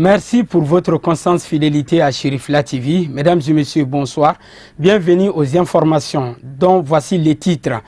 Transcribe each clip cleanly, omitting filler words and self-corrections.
Merci pour votre constante fidélité à Chérifla TV. Mesdames et messieurs, bonsoir. Bienvenue aux informations dont voici les titres.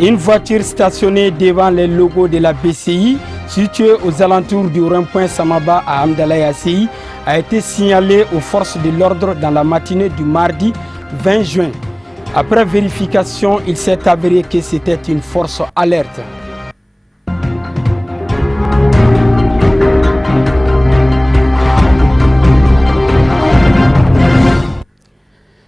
Une voiture stationnée devant les logos de la BCI, située aux alentours du rond-point Samaba à Amdalaï ACI, a été signalée aux forces de l'ordre dans la matinée du mardi 20 juin. Après vérification, il s'est avéré que c'était une force alerte.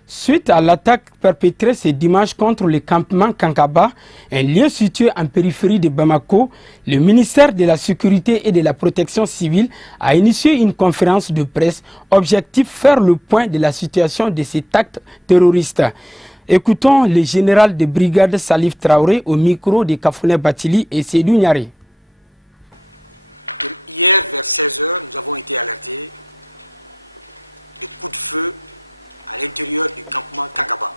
Suite à l'attaque perpétrée ce dimanche contre le campement Kankaba, un lieu situé en périphérie de Bamako, le ministère de la Sécurité et de la Protection civile a initié une conférence de presse. Objectif faire le point de la situation de cet acte terroriste. Écoutons le général de brigade Salif Traoré au micro de Kafouné Batili et Sédou Niaré. Hier vers 16 h, nous avons été alertés de coups de feu à l'intérieur du campement Kankaba.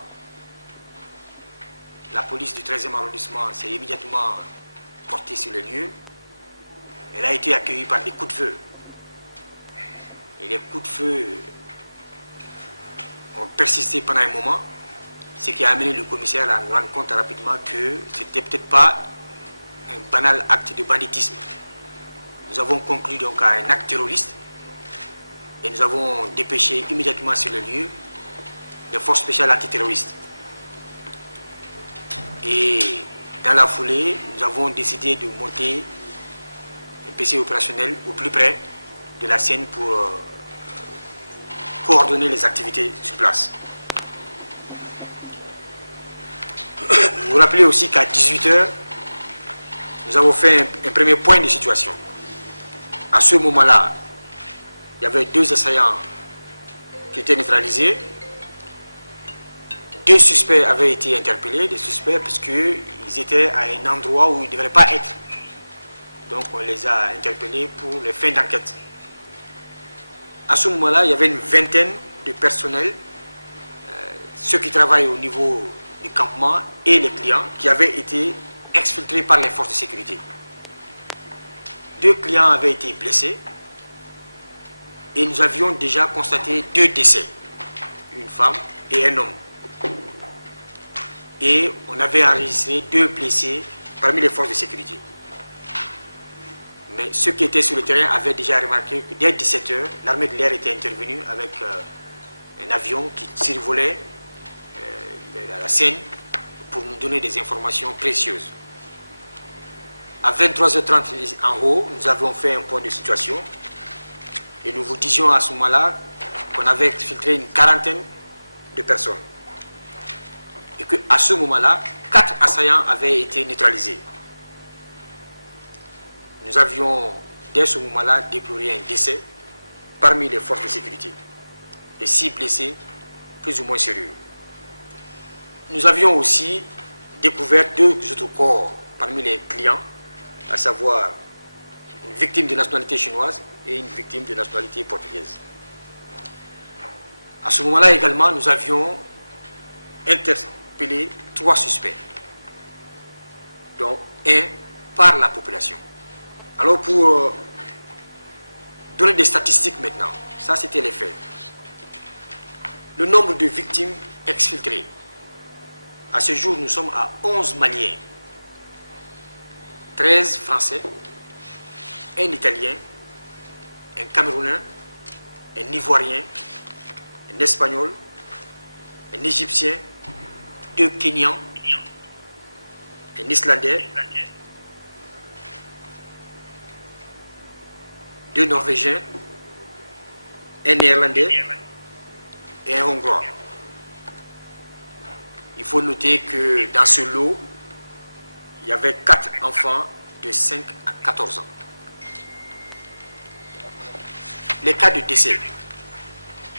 La police du 13e arrondissement s'est immédiatement portée sur le lieu. Elle a été accueillie par des coups de feu. Et les coups de feu ont persisté pendant un moment, ce qui a amené le commissaire à nous rendre compte rapidement que ce n'était peut-être pas un banal acte de banditisme. Nous avons conclu donc à un acte terroriste et nous avons dépêché immédiatement sur le lieu les forces spéciales antiterroristes. Et dans la foulée, nous avons décidé de monter un PC opérationnel au plus près de la scène pour coordonner les activités sur place. Vous vous rappelez aussi qu'à 18 h, nous avons fait un premier point de situation. À ce moment-là, il y avait 2 assaillants qui étaient neutralisés. 2 suspects avaient été interpellés, des suspects parce qu'ils étaient à un endroit où ils ne devraient pas être. Donc on les a interpellés pour les fins d'enquête. À ce moment-là, il y avait une vingtaine de personnels, ceux qui travaillent au niveau du campement et les clients, qui avaient été exfiltrés par les forces de sécurité. 2 clients avaient été blessés et nous avions déjà constaté 2 décès, une femme et un homme. Et on avait enregistré 2 blessés parmi les forces de sécurité. Mais ceux qui étaient sur le terrain avaient déjà remarqué que dès 17 h, l'armée de l'air était intervenue avec un avion qui survolait la scène pour nous donner des informations précieuses. À 23 h 30 en haut, nous avons fait un point de situation et nous vous disions à ce moment-là qu'on avait exfiltré une quarantaine de personnes. Et qu'à ce moment-là, 4 assaillants avaient été neutralisés. Nous avions, dès ce moment-là, déploré un décès parmi les forces de sécurité et 6 blessés plus ou moins sérieux. Nous avions aussi découvert 2 autres corps parmi les clients, à savoir une victime de nationalité chinoise et une victime de nationalité portugaise. À ce moment-là également, nous avions interpellé 3 suspects, dont un par la population. Alors pour donner des statistiques maintenant, ça c'était les faits. Le nombre de victimes exfiltrées. À ce jour, nous sommes à 11 Maliens, 13 Français, un Italien, un Camerounais, un Ivoirien, un Espagnol, un Égyptien, 2 Kenyans, un Islandais, 2 Norvégiens, un Néerlandais et un Hongrois. Il faut noter que dans ce lot, il y avait 4 enfants de 5 à 14 ans. Les cas de décès.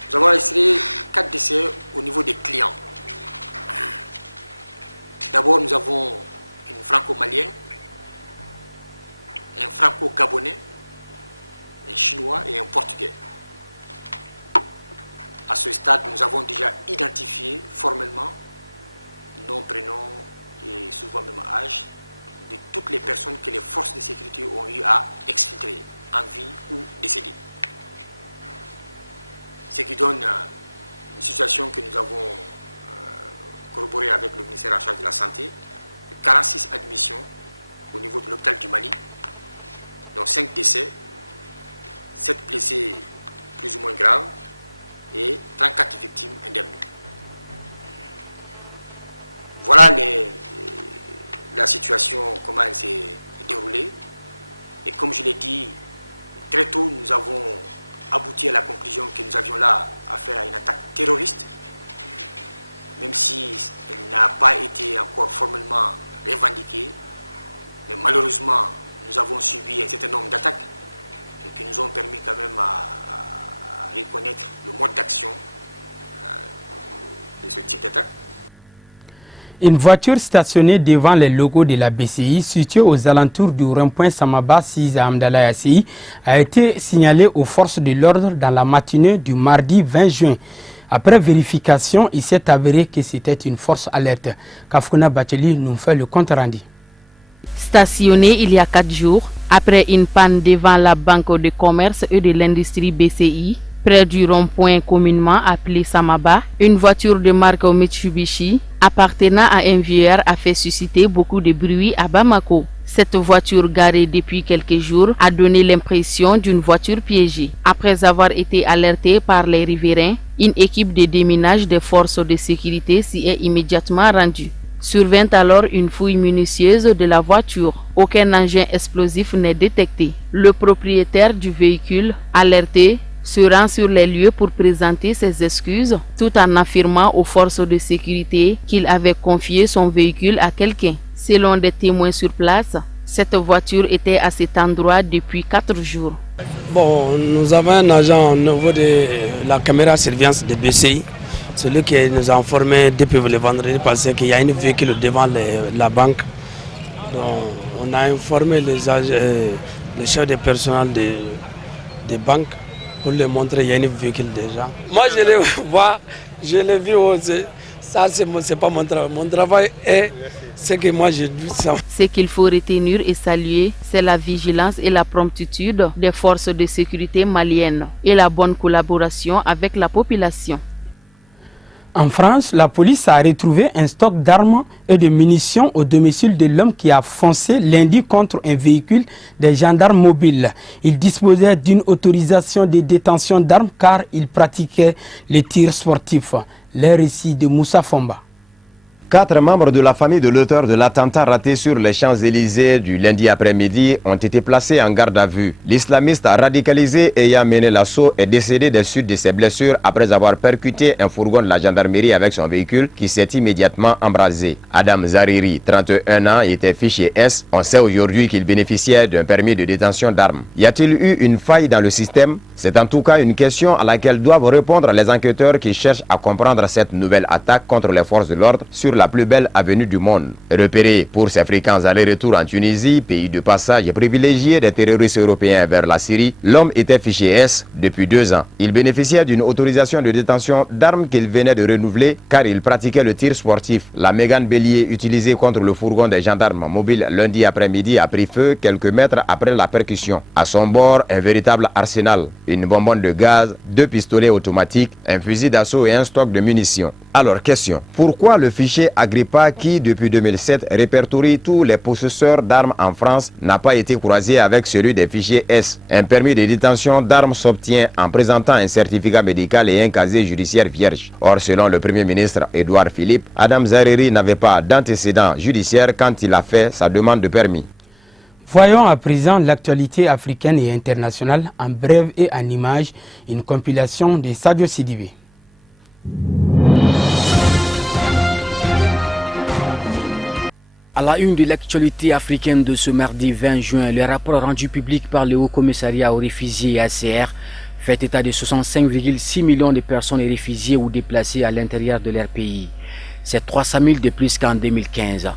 Nous avons enregistré 4 décès au niveau des clients. D'abord, nous avons une franco-malienne, un franco-gabonais, un chinois et un portugais. À ce stade, nous avons déjà identifié formellement nom, prénom et souvent même âge de toutes les personnes que les forces de sécurité ont eu à exfiltrer, en vie ou décédées. ce qui donne une situation que nous avons corroborée avec le ministère en charge de la Santé, 46 admissions au niveau de l'hôpital du Mali, dont 5 décès, 7 blessés plus ou moins graves et 34 victimes indemnes. Voilà la situation, comment elle s'est déroulée. Et comme je l'ai dit, très tôt, nous avons abouti à la conclusion que nous avions là affaire à une attaque terroriste, même si elle n'a pas été encore formellement revendiquée. Mais malheureusement, nous avons subi un certain nombre d'attaques et qui nous ont permis quand même à reconnaître le mode d'action de ce type d'attaque. Une voiture stationnée devant les logos de la BCI, située aux alentours du rond-point Samaba 6 à Amdala Yassi, a été signalée aux forces de l'ordre dans la matinée du mardi 20 juin. Après vérification, il s'est avéré que c'était une force alerte. Kafkouna Bateli nous fait le compte rendu. Stationnée il y a 4 jours, après une panne devant la Banque de commerce et de l'industrie BCI, près du rond-point communément appelé Samaba, une voiture de marque Mitsubishi appartenant à un vieillard a fait susciter beaucoup de bruit à Bamako. Cette voiture garée depuis quelques jours a donné l'impression d'une voiture piégée. Après avoir été alertée par les riverains, une équipe de déminage des forces de sécurité s'y est immédiatement rendue. Survint alors une fouille minutieuse de la voiture. Aucun engin explosif n'est détecté. Le propriétaire du véhicule, alerté, se rend sur les lieux pour présenter ses excuses, tout en affirmant aux forces de sécurité qu'il avait confié son véhicule à quelqu'un. Selon des témoins sur place, cette voiture était à cet endroit depuis 4 jours. Bon, nous avons un agent au niveau de la caméra surveillance de BCI, celui qui nous a informé depuis le vendredi passé qu'il y a un véhicule devant la banque. Donc, on a informé les chefs de personnel de banque pour leur montrer qu'il y a un véhicule déjà. Moi, je le vois, je l'ai vu aussi. Ça, c'est pas mon travail. Mon travail est ce que moi j'ai vu ça. Ce qu'il faut retenir et saluer, c'est la vigilance et la promptitude des forces de sécurité maliennes et la bonne collaboration avec la population. En France, la police a retrouvé un stock d'armes et de munitions au domicile de l'homme qui a foncé lundi contre un véhicule des gendarmes mobiles. Il disposait d'une autorisation de détention d'armes car il pratiquait les tirs sportifs. Les récits de Moussa Fomba. 4 membres de la famille de l'auteur de l'attentat raté sur les Champs-Élysées du lundi après-midi ont été placés en garde à vue. L'islamiste radicalisé ayant mené l'assaut est décédé des suites de ses blessures après avoir percuté un fourgon de la gendarmerie avec son véhicule qui s'est immédiatement embrasé. Adam Zariri, 31 ans, était fiché S. On sait aujourd'hui qu'il bénéficiait d'un permis de détention d'armes. Y a-t-il eu une faille dans le système? C'est en tout cas une question à laquelle doivent répondre les enquêteurs qui cherchent à comprendre cette nouvelle attaque contre les forces de l'ordre sur la plus belle avenue du monde. Repéré pour ses fréquents allers-retours en Tunisie, pays de passage privilégié des terroristes européens vers la Syrie, l'homme était fiché S depuis 2 ans. Il bénéficiait d'une autorisation de détention d'armes qu'il venait de renouveler car il pratiquait le tir sportif. La Mégane Bélier utilisée contre le fourgon des gendarmes mobiles lundi après-midi a pris feu quelques mètres après la percussion. À son bord, un véritable arsenal. Une bonbonne de gaz, 2 pistolets automatiques, un fusil d'assaut et un stock de munitions. Alors, question, pourquoi le fichier Agrippa qui, depuis 2007, répertorie tous les possesseurs d'armes en France n'a pas été croisé avec celui des fichiers S? Un permis de détention d'armes s'obtient en présentant un certificat médical et un casier judiciaire vierge. Or, selon le Premier ministre Édouard Philippe, Adam Zariri n'avait pas d'antécédent judiciaire quand il a fait sa demande de permis. Voyons à présent l'actualité africaine et internationale en bref et en images, une compilation de Sadio Sidibé. À la une de l'actualité africaine de ce mardi 20 juin, le rapport rendu public par le Haut Commissariat aux réfugiés et HCR fait état de 65,6 millions de personnes réfugiées ou déplacées à l'intérieur de leur pays. C'est 300 000 de plus qu'en 2015.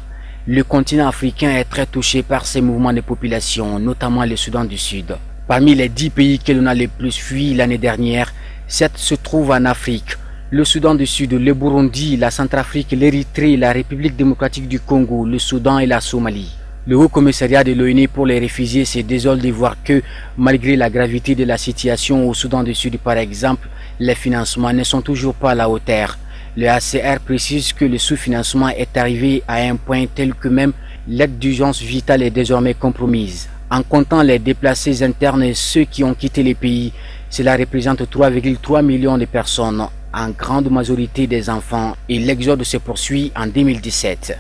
Le continent africain est très touché par ces mouvements de population, notamment le Soudan du Sud. Parmi les 10 pays que l'on a le plus fui l'année dernière, 7 se trouvent en Afrique. Le Soudan du Sud, le Burundi, la Centrafrique, l'Érythrée, la République démocratique du Congo, le Soudan et la Somalie. Le Haut Commissariat de l'ONU pour les réfugiés se désole de voir que, malgré la gravité de la situation au Soudan du Sud par exemple, Les financements ne sont toujours pas à la hauteur. Le HCR précise que le sous-financement est arrivé à un point tel que même l'aide d'urgence vitale est désormais compromise. En comptant les déplacés internes et ceux qui ont quitté le pays, cela représente 3,3 millions de personnes, en grande majorité des enfants, et l'exode se poursuit en 2017.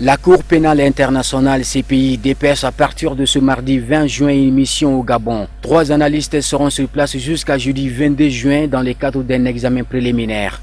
La Cour pénale internationale CPI dépêche à partir de ce mardi 20 juin une mission au Gabon. 3 analystes seront sur place jusqu'à jeudi 22 juin dans le cadre d'un examen préliminaire.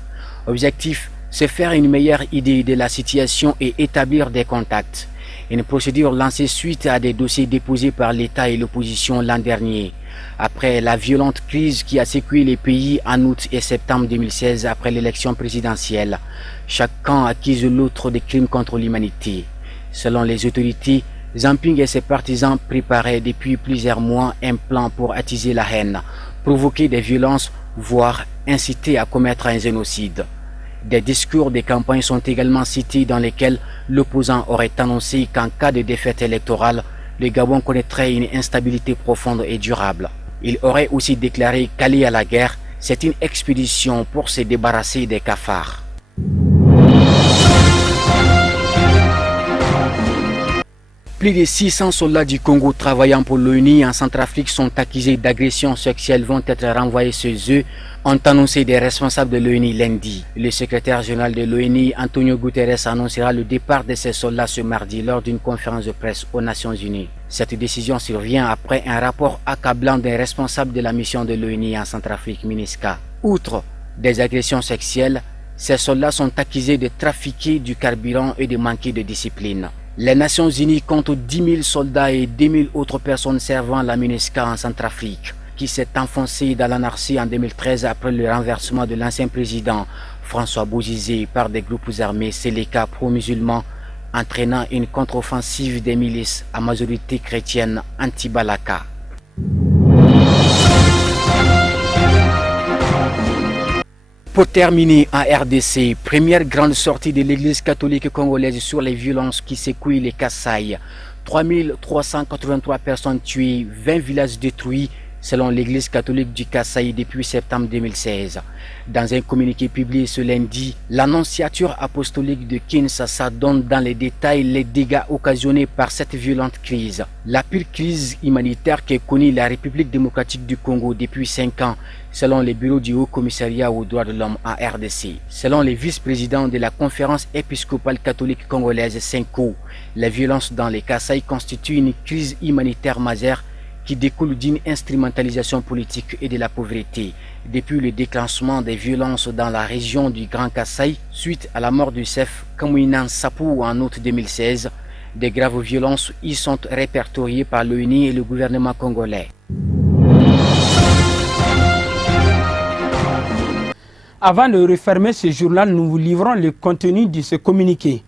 Objectif, se faire une meilleure idée de la situation et établir des contacts. Une procédure lancée suite à des dossiers déposés par l'État et l'opposition l'an dernier. Après la violente crise qui a secoué les pays en août et septembre 2016 après l'élection présidentielle, chaque camp accuse l'autre des crimes contre l'humanité. Selon les autorités, Zamping et ses partisans préparaient depuis plusieurs mois un plan pour attiser la haine, provoquer des violences, voire inciter à commettre un génocide. Des discours de campagne sont également cités dans lesquels l'opposant aurait annoncé qu'en cas de défaite électorale, le Gabon connaîtrait une instabilité profonde et durable. Il aurait aussi déclaré qu'aller à la guerre, c'est une expédition pour se débarrasser des cafards. Plus de 600 soldats du Congo travaillant pour l'ONU en Centrafrique sont accusés d'agressions sexuelles vont être renvoyés chez eux, ont annoncé des responsables de l'ONU lundi. Le secrétaire général de l'ONU, Antonio Guterres, annoncera le départ de ces soldats ce mardi lors d'une conférence de presse aux Nations Unies. Cette décision survient après un rapport accablant des responsables de la mission de l'ONU en Centrafrique, MINUSCA. Outre des agressions sexuelles, ces soldats sont accusés de trafiquer du carburant et de manquer de discipline. Les Nations Unies comptent 10 000 soldats et 2 000 autres personnes servant la MINUSCA en Centrafrique, qui s'est enfoncée dans l'anarchie en 2013 après le renversement de l'ancien président François Bozizé par des groupes armés Séléka pro-musulmans, entraînant une contre-offensive des milices à majorité chrétienne anti-Balaka. Pour terminer en RDC, première grande sortie de l'église catholique congolaise sur les violences qui secouent les Kasaï. 3383 personnes tuées, 20 villages détruits selon l'église catholique du Kasaï depuis septembre 2016. Dans un communiqué publié ce lundi, l'annonciature apostolique de Kinshasa donne dans les détails les dégâts occasionnés par cette violente crise. La pire crise humanitaire que connaît la République démocratique du Congo depuis 5 ans, selon le bureau du Haut Commissariat aux droits de l'homme en RDC. Selon les vice-présidents de la conférence épiscopale catholique congolaise CENCO, la violence dans les Kasaï constitue une crise humanitaire majeure qui découle d'une instrumentalisation politique et de la pauvreté. Depuis le déclenchement des violences dans la région du Grand Kasaï, suite à la mort du chef Kamouinan Sapou en août 2016, des graves violences y sont répertoriées par l'ONU et le gouvernement congolais. Avant de refermer ce journal, nous vous livrons le contenu de ce communiqué.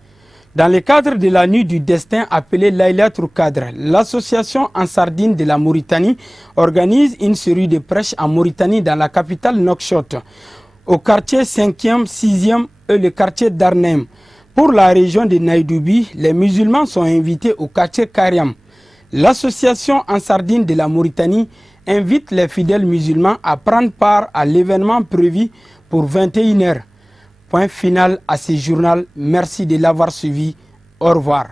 Dans le cadre de la nuit du destin appelée Laylatul Qadr, l'association Ansardine de la Mauritanie organise une série de prêches en Mauritanie dans la capitale Nouakchott, au quartier 5e, 6e et le quartier d'Arnhem. Pour la région de Naïdoubi, les musulmans sont invités au quartier Kariam. L'association Ansardine de la Mauritanie invite les fidèles musulmans à prendre part à l'événement prévu pour 21 h. Point final à ce journal. Merci de l'avoir suivi. Au revoir.